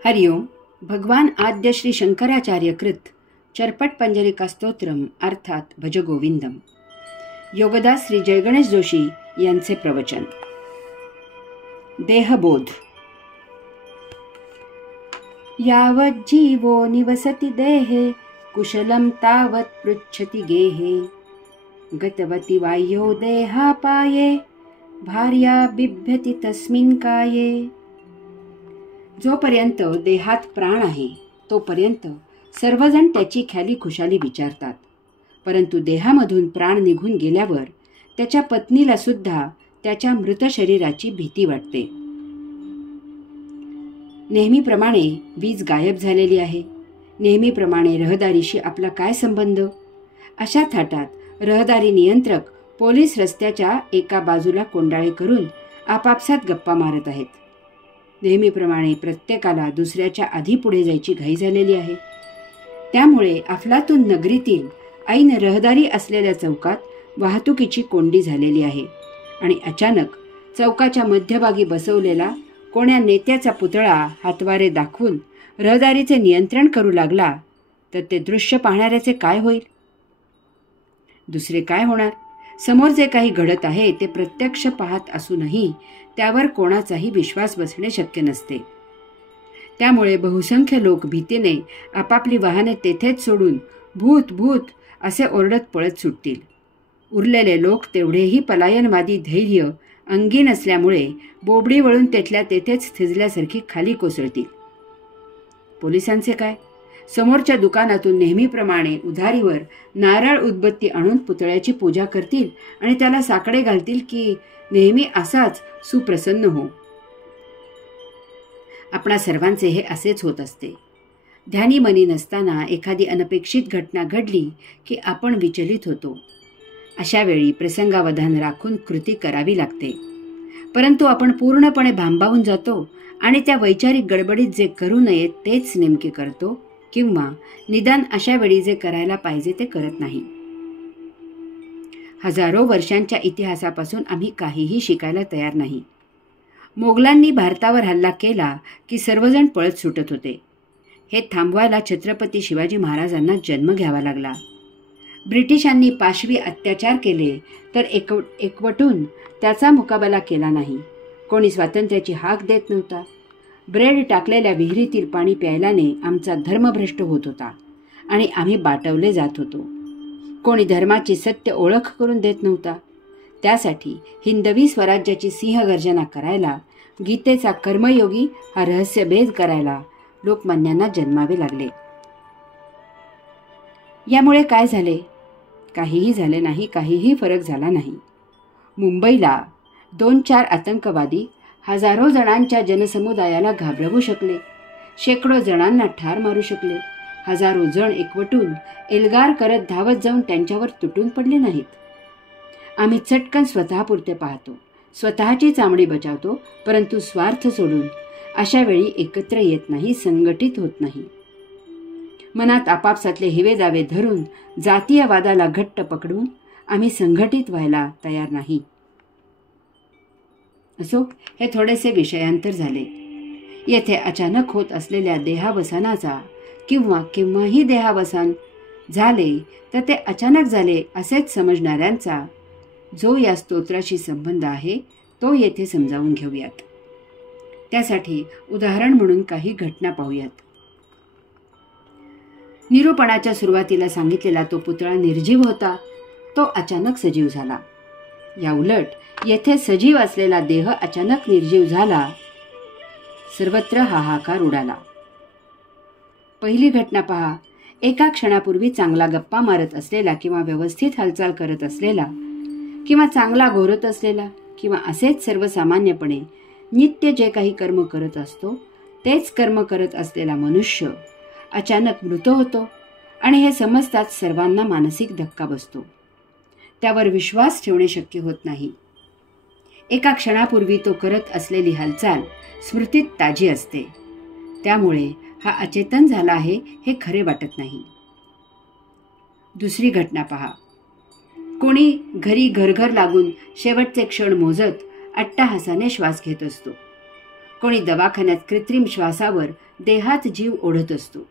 हरिओम. भगवान आद्य श्री शंकराचार्य कृत चरपट पंजरिका स्तोत्रम अर्थात भजगोविंदम. योगदास श्री जयगणेश जोशी यांचे प्रवचन. देहबोध. यावत् जीवो निवसति देहे कुशलं तावत् पृच्छति गेहे. गतवति वायो देहापाये भार्या बिभ्यति तस्मिन् काये. जोपर्यंत देहात प्राण आहे तोपर्यंत सर्वजण त्याची ख्याली खुशाली विचारतात, परंतु देहामधून प्राण निघून गेल्यावर त्याच्या पत्नीला सुद्धा त्याच्या मृत शरीराची भीती वाटते. नेहमीप्रमाणे वीज गायब झालेली आहे. नेहमीप्रमाणे रहदारीशी आपला काय संबंध? अशा थाटात रहदारी नियंत्रक पोलीस रस्त्याच्या एका बाजूला कोंडाळे करून आपापसात गप्पा मारत आहेत. नेहमीप्रमाणे प्रत्येकाला दुसऱ्याच्या आधी पुढे जायची घाई झालेली आहे. त्यामुळे अफलातून नगरीतील ऐन रहदारी असलेल्या चौकात वाहतुकीची कोंडी झालेली आहे आणि अचानक चौकाच्या मध्यभागी बसवलेला कोण्या नेत्याचा पुतळा हातवारे दाखवून रहदारीचे नियंत्रण करू लागला तर ते दृश्य पाहणाऱ्याचे काय होईल? दुसरे काय होणार? समोर जे काही घडत आहे ते प्रत्यक्ष पाहत असूनही त्यावर कोणाचाही विश्वास बसणे शक्य नसते. त्यामुळे बहुसंख्य लोक भीतीने आपापली वाहने तेथेच सोडून भूत भूत असे ओरडत पळत सुटतील. उरलेले लोक तेवढेही पलायनवादी धैर्य अंगी नसल्यामुळे बोबडी वळून तेथल्या तेथेच थिजल्यासारखी खाली कोसळतील. पोलिसांचे काय? समोरच्या दुकानातून नेहमीप्रमाणे उधारीवर नारळ उदबत्ती आणून पुतळ्याची पूजा करतील आणि त्याला साकडे घालतील की नेहमी असाच सुप्रसन्न हो. आपणा सर्वांचे हे असेच होत असते. ध्यानी मनी नसताना एखादी अनपेक्षित घटना घडली की आपण विचलित होतो. अशा वेळी प्रसंगावधान राखून कृती करावी लागते, परंतु आपण पूर्णपणे भांबावून जातो आणि त्या वैचारिक गडबडीत जे करू नये तेच नेमके करतो किंवा निदान अशा वेळी जे करायला पाहिजे ते करत नाही. हजारो वर्षांच्या इतिहासापासून आम्ही काहीही शिकायला तयार नाही. मोगलांनी भारतावर हल्ला केला की सर्वजण पळत सुटत होते. हे थांबवायला छत्रपती शिवाजी महाराजांना जन्म घ्यावा लागला. ब्रिटिशांनी पाशवी अत्याचार केले तर एकवटून त्याचा मुकाबला केला नाही. कोणी स्वातंत्र्याची हाक देत नव्हता. ब्रेड टाकलेल्या विहिरीतील पाणी प्यायल्याने आमचा धर्मभ्रष्ट होत होता आणि आम्ही बाटवले जात होतो. कोणी धर्माची सत्य ओळख करून देत नव्हता. त्यासाठी हिंदवी स्वराज्याची सिंहगर्जना करायला, गीतेचा कर्मयोगी हा रहस्यभेद करायला लोकमान्यांना जन्मावे लागले. यामुळे काय झाले? काहीही झाले नाही. काहीही फरक झाला नाही. मुंबईला 2-4 आतंकवादी हजारो जणांच्या जनसमुदायाला घाबरवू शकले. शेकडो जणांना ठार मारू शकले. हजारो जण एकवटून एल्गार करत धावत जाऊन त्यांच्यावर तुटून पडले नाहीत. आम्ही चटकन स्वतःपुरते पाहतो, स्वतःची चामडी बचावतो, परंतु स्वार्थ सोडून अशा वेळी एकत्र येत नाही, संघटित होत नाही. मनात आपापसातले हिवेदावे धरून जातीयवादाला घट्ट पकडून आम्ही संघटित व्हायला तयार नाही. असो, हे थोडेसे विषयांतर झाले. येथे अचानक होत असलेल्या देहावसानाचा किंवा केव्हाही देहावसान झाले तर ते अचानक झाले असेच समजणाऱ्यांचा जो या स्तोत्राशी संबंध आहे तो येथे समजावून घेऊयात. त्यासाठी उदाहरण म्हणून काही घटना पाहूयात. निरूपणाच्या सुरुवातीला सांगितलेला तो पुतळा निर्जीव होता, तो अचानक सजीव झाला. या उलट येथे सजीव असलेला देह अचानक निर्जीव झाला. सर्वत्र हाहाकार उडाला. पहिली घटना पहा. एका क्षणापूर्वी चांगला गप्पा मारत असलेला किंवा व्यवस्थित हालचाल करत असलेला किंवा चांगला घोरत असलेला किंवा असेच सर्वसामान्यपणे नित्य जे काही कर्म करत असतो तेच कर्म करत असलेला मनुष्य अचानक मृत होतो आणि हे समजताच सर्वांना मानसिक धक्का बसतो. त्यावर विश्वास ठेवणे शक्य होत नाही. एका क्षणापूर्वी तो करत असलेली हालचाल स्मृतीत ताजी असते. त्यामुळे हा अचेतन झाला आहे हे खरे वाटत नाही. दुसरी घटना पहा. कोणी घरी घरघर लागून शेवटचे क्षण मोजत अट्टाहासाने श्वास घेत असतो. कोणी दवाखान्यात कृत्रिम श्वासावर देहात जीव ओढत असतो.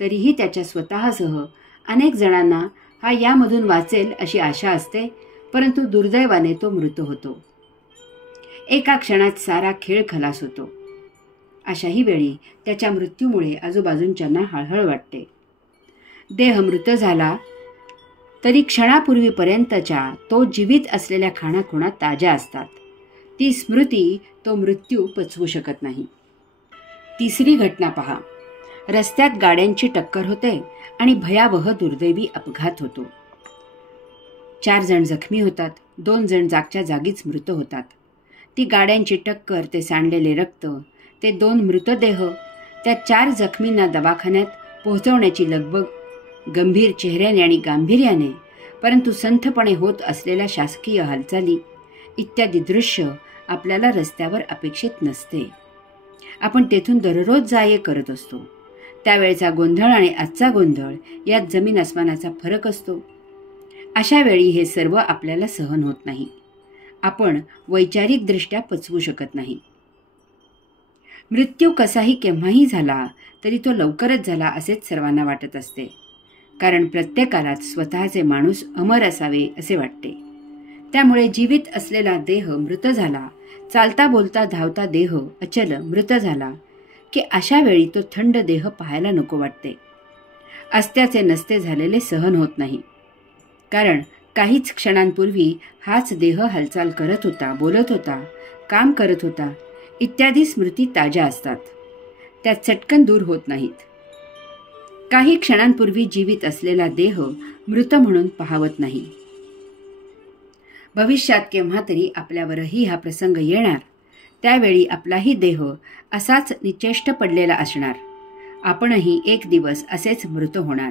तरीही त्याच्या स्वतःसह अनेक जणांना हा यामधून वाचेल अशी आशा असते, परंतु दुर्दैवाने तो मृत होतो. एका क्षणात सारा खेळ खलास होतो. अशाही वेळी त्याच्या मृत्यूमुळे आजूबाजूंच्यांना हळहळ वाटते. देह मृत झाला तरी क्षणापूर्वीपर्यंतच्या तो जीवित असलेल्या खाणाखुणा ताज्या असतात. ती स्मृती तो मृत्यू पचवू शकत नाही. तिसरी घटना पहा. रस्त्यात गाड्यांची टक्कर होते आणि भयावह दुर्दैवी अपघात होतो. 4 जण जखमी होतात. 2 जण जागच्या जागीच मृत होतात. ती गाड्यांची टक्कर, ते सांडलेले रक्त, ते 2 मृतदेह, त्या 4 जखमींना दवाखान्यात पोहोचवण्याची लगबग, गंभीर चेहऱ्याने आणि गांभीर्याने परंतु संथपणे होत असलेल्या शासकीय हालचाली इत्यादी दृश्य आपल्याला रस्त्यावर अपेक्षित नसते. आपण तेथून दररोज जा-ये करत असतो. त्यावेळचा गोंधळ आणि आजचा गोंधळ यात जमीन आसमानाचा फरक असतो. अशा वेळी हे सर्व आपल्याला सहन होत नाही. आपण वैचारिकदृष्ट्या पचवू शकत नाही. मृत्यू कसाही केव्हाही झाला तरी तो लवकरच झाला असेच सर्वांना वाटत असते. कारण प्रत्येकालाच स्वतःचे माणूस अमर असावे असे वाटते. त्यामुळे जीवित असलेला देह मृत झाला, चालता बोलता धावता देह अचल मृत झाला की अशा वेळी तो थंड देह पाहायला नको वाटते. अस्त्याचे नसते झालेले सहन होत नाही. कारण काहीच क्षणांपूर्वी हाच देह हालचाल करत होता, बोलत होता, काम करत होता इत्यादी स्मृती ताज्या असतात. त्या चटकन दूर होत नाहीत. काही क्षणांपूर्वी जीवित असलेला देह मृत म्हणून पाहावत नाही. भविष्यात केव्हा तरी आपल्यावरही हा प्रसंग येणार. त्यावेळी आपलाही देह असाच निचेष्ट पडलेला असणार. आपणही एक दिवस असेच मृत होणार.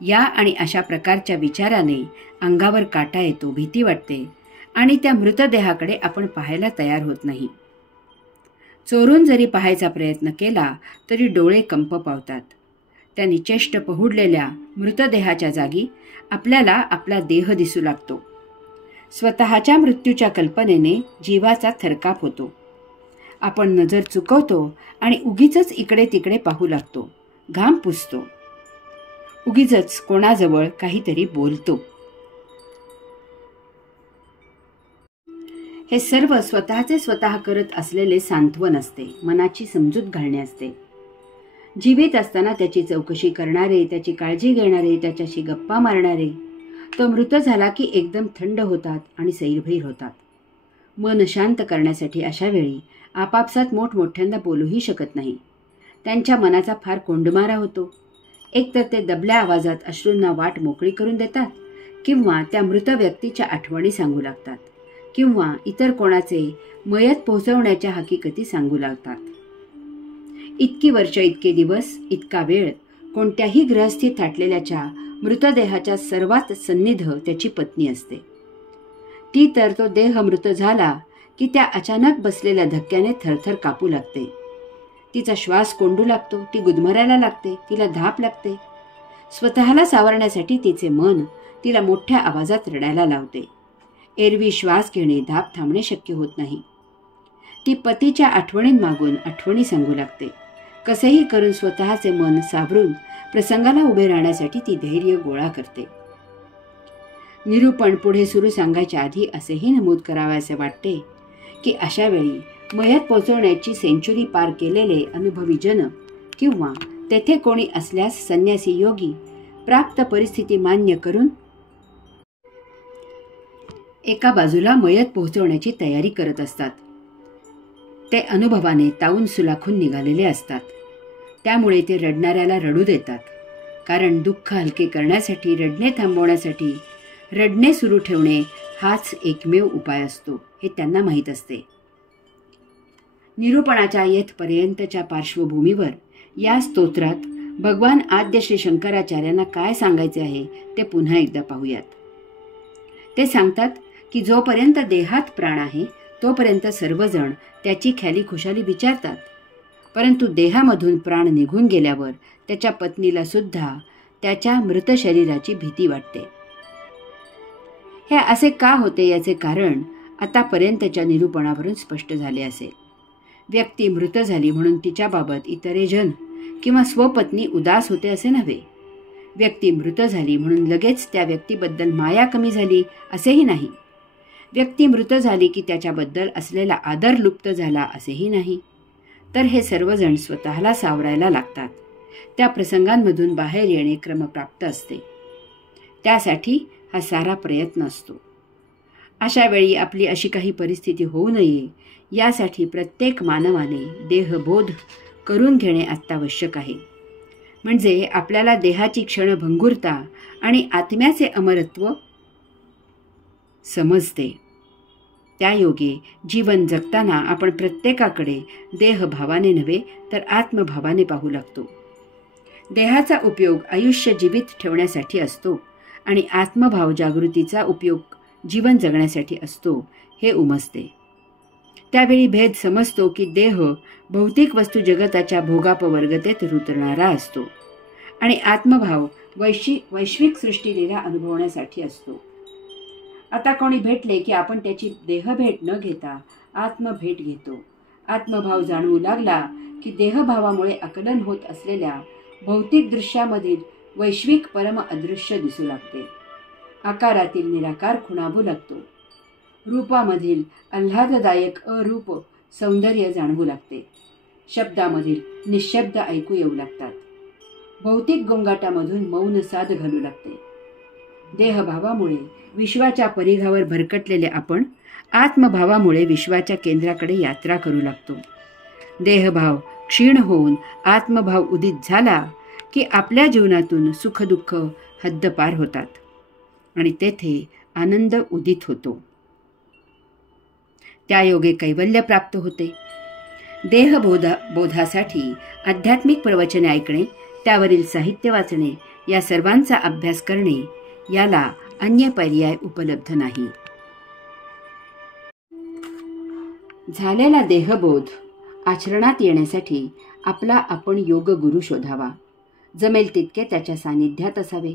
या आणि अशा प्रकारच्या विचाराने अंगावर काटा येतो, भीती वाटते आणि त्या मृतदेहाकडे आपण पाहायला तयार होत नाही. चोरून जरी पाहायचा प्रयत्न केला तरी डोळे कंप पावतात. त्या निचेष्ट पहुडलेल्या मृतदेहाच्या जागी आपल्याला आपला देह दिसू लागतो. स्वतःच्या मृत्यूच्या कल्पनेने जीवाचा थरकाप होतो. आपण नजर चुकवतो आणि उगीचच इकडे तिकडे पाहू लागतो, घाम पुसतो, उगीचच कोणाजवळ काहीतरी बोलतो. हे सर्व स्वतःचे स्वतः करत असलेले सांत्वन असते, मनाची समजूत घालणे असते. जीवित असताना त्याची चौकशी करणारे, त्याची काळजी घेणारे, त्याच्याशी गप्पा मारणारे तो मृत झाला की एकदम थंड होतात आणि सैरभैर होतात. मन शांत करण्यासाठी अशा वेळी आपापसात मोठमोठ्यांदा बोलूही शकत नाही. त्यांच्या मनाचा फार कोंडमारा होतो. एकतर ते दबल्या आवाजात अश्रूंना वाट मोकळी करून देतात, किंवा त्या मृत व्यक्तीच्या आठवणी सांगू लागतात, किंवा इतर कोणाचे मयत पोहोचवण्याच्या हकीकती सांगू लागतात. इतकी वर्ष, इतके दिवस, इतका वेळ कोणत्याही गृहस्थी थाटलेल्याच्या मृतदेहाच्या सर्वात सन्निध त्याची पत्नी असते. ती तर तो देह मृत झाला की त्या अचानक बसलेल्या धक्क्याने थरथर कापू लागते. तिचा श्वास कोंडू लागतो, ती गुदमरायला लागते, तिला धाप लागते. स्वतःला सावरण्यासाठी तिचे मन तिला मोठ्या आवाजात रडायला लावते. एरवी श्वास घेणे, धाप थांबणे शक्य होत नाही. ती पतीच्या आठवणींमागून आठवणी सांगू लागते. कसेही करून स्वतःचे मन सावरून प्रसंगाला उभे राहण्यासाठी ती धैर्य गोळा करते. निरूपण पुढे सुरू सांगायच्या आधी असेही नमूद करावयाचे वाटते की अशा वेळी मयत पोचवण्याची सेंचुरी पार केलेले अनुभवी जन, किंवा तेथे कोणी असल्यास संन्यासी योगी प्राप्त परिस्थिती मान्य करून एका बाजूला मयत पोहोचवण्याची तयारी करत असतात. ते अनुभवाने तावून सुलाखून निघालेले असतात. त्यामुळे ते रडणाऱ्याला रडू देतात. कारण दुःख हलके करण्यासाठी, रडणे थांबवण्यासाठी रडणे सुरू ठेवणे हाच एकमेव उपाय असतो हे त्यांना माहीत असते. निरूपणाच्या येथपर्यंतच्या पार्श्वभूमीवर या स्तोत्रात भगवान आद्य श्री शंकराचार्यांना काय सांगायचे आहे ते पुन्हा एकदा पाहूयात. ते सांगतात की जोपर्यंत देहात प्राण आहे तोपर्यंत सर्वजण त्याची ख्याली खुशाली विचारतात, परंतु देहामधून प्राण निघून गेल्यावर त्याच्या पत्नीला सुद्धा त्याच्या मृत शरीराची भीती वाटते. हे असे का होते याचे कारण आतापर्यंतच्या निरूपणावरून स्पष्ट झाले असेल. व्यक्ती मृत झाली म्हणून तिच्याबाबत इतरे जन किंवा स्वपत्नी उदास होते असे नव्हे. व्यक्ती मृत झाली म्हणून लगेच त्या व्यक्तीबद्दल माया कमी झाली असेही नाही. व्यक्ती मृत झाली की त्याच्याबद्दल असलेला आदर लुप्त झाला असेही नाही. तर हे सर्वजण स्वतःला सावरायला लागतात. त्या प्रसंगांमधून बाहेर येणे क्रमप्राप्त असते. त्यासाठी हा सारा प्रयत्न असतो. अशा वेळी आपली अशी काही परिस्थिती होऊ नये यासाठी प्रत्येक मानवाने देहबोध करून घेणे अत्यावश्यक आहे. म्हणजे आपल्याला देहाची क्षणभंगुरता आणि आत्म्याचे अमरत्व समजते. त्यायोगे जीवन जगताना आपण प्रत्येकाकडे देहभावाने नव्हे तर आत्मभावाने पाहू लागतो. देहाचा उपयोग आयुष्य जीवित ठेवण्यासाठी असतो आणि आत्मभाव जागृतीचा उपयोग जीवन जगण्यासाठी असतो हे उमजते. त्यावेळी भेद समजतो की देह भौतिक वस्तू जगताच्या भोगापवर्गतेत रुतणारा असतो आणि आत्मभाव वैश्विक सृष्टीलीला अनुभवण्यासाठी असतो. आता कोणी भेटले की आपण त्याची देहभेट न घेता आत्मभेट घेतो. आत्मभाव जाणवू लागला की देहभावामुळे आकलन होत असलेल्या भौतिक दृश्यामधील वैश्विक परम अदृश्य दिसू लागते. आकारातील निराकार खुणावू लागतो. रूपामधील आल्हाददायक अरूप सौंदर्य जाणवू लागते. शब्दामधील निशब्द ऐकू येऊ लागतात. भौतिक गोंगाटामधून मौन साद घालू लागते. देहभावामुळे विश्वाच्या परिघावर भरकटलेले आपण आत्मभावामुळे विश्वाच्या केंद्राकडे यात्रा करू लागतो. देहभाव क्षीण होऊन आत्मभाव उदित झाला की आपल्या जीवनातून सुखदुःख हद्दपार होतात आणि तेथे आनंद उदित होतो. त्यायोगे कैवल्य प्राप्त होते. देहबोधासाठी आध्यात्मिक प्रवचने ऐकणे, त्यावरील साहित्य वाचणे, या सर्वांचा अभ्यास करणे याला अन्य पर्याय उपलब्ध नाही. झालेला देहबोध आचरणात येण्यासाठी आपला आपण योगगुरू शोधावा. जमेल तितके त्याच्या सानिध्यात असावे.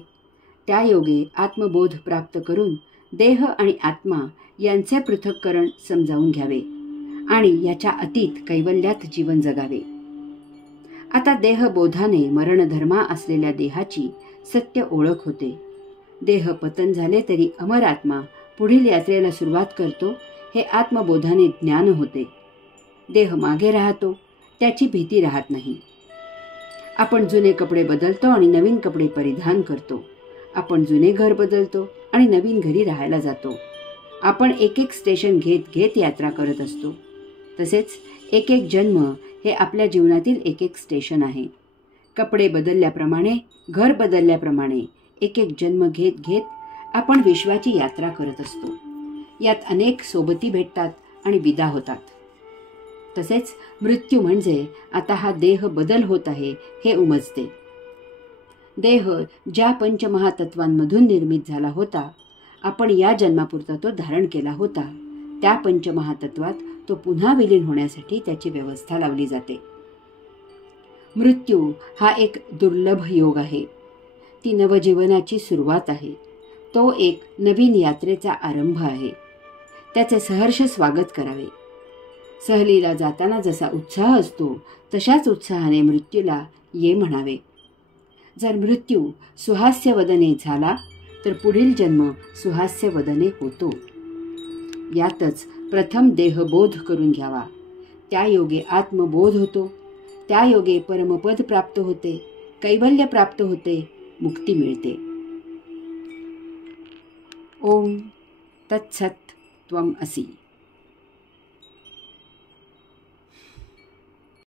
त्यायोगे आत्मबोध प्राप्त करून देह आणि आत्मा यांचे पृथक्करण समजावून घ्यावे आणि याच्या अतीत कैवल्यात जीवन जगावे. आता देहबोधाने मरणधर्मा असलेल्या देहाची सत्य ओळख होते. देह पतन झाले तरी अमर आत्मा पुढील यात्रेला सुरुवात करतो हे आत्मबोधाने ज्ञान होते. देह मागे राहतो, त्याची भीती राहत नाही. आपण जुने कपडे बदलतो आणि नवीन कपडे परिधान करतो. आपण जुने घर बदलतो आणि नवीन घरी राहायला जातो. आपण एक एक स्टेशन घेत घेत यात्रा करत असतो. तसेच एक एक जन्म हे आपल्या जीवनातील एक एक स्टेशन आहे. कपडे बदलल्याप्रमाणे, घर बदलल्याप्रमाणे एक एक जन्म घेत घेत आपण विश्वाची यात्रा करत असतो. यात अनेक सोबती भेटतात आणि विदा होतात. तसेच मृत्यू म्हणजे आता हा देह बदल होत आहे हे उमजते. देह ज्या पंचमहातत्वांमधून निर्मित झाला होता, आपण या जन्मापुरता तो धारण केला होता, त्या पंचमहातत्वात तो पुन्हा विलीन होण्यासाठी त्याची व्यवस्था लावली जाते. मृत्यू हा एक दुर्लभ योग आहे. ती नवजीवनाची सुरुवात आहे. तो एक नवीन यात्रेचा आरंभ आहे. त्याचे सहर्ष स्वागत करावे. सहलीला जाताना जसा उत्साह असतो तशाच उत्साहाने मृत्यूला ये म्हणावे. जर मृत्यू सुहास्यवदने झाला तर पुढील जन्म सुहास्यवदने होतो. यातच प्रथम देहबोध करून घ्यावा. त्यायोगे आत्मबोध होतो. त्यायोगे परमपद प्राप्त होते, कैवल्य प्राप्त होते, मुक्ती मिळते. ओम तत्सत त्वम असि.